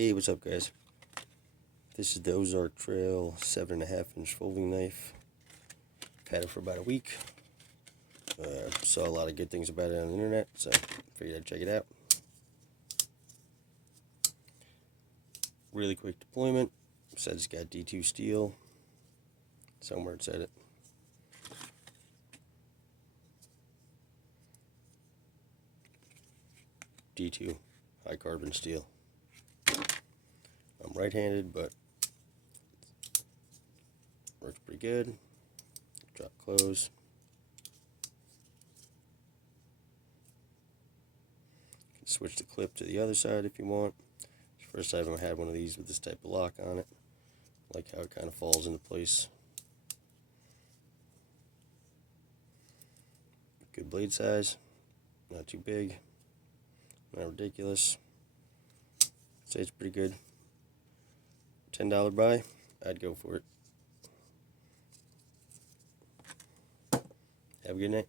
Hey, what's up, guys? This is the Ozark Trail 7.5-inch folding knife. I've had it for about a week. Saw a lot of good things about it on the internet, so figured I'd check it out. Really quick deployment. Said it's got D2 steel. Somewhere it said it. D2 high carbon steel. I'm right-handed, but works pretty good. Drop close. You can switch the clip to the other side if you want. First time I had one of these with this type of lock on it. I like how it kind of falls into place. Good blade size. Not too big. Not ridiculous. I'd say it's pretty good. $10 buy, I'd go for it. Have a good night.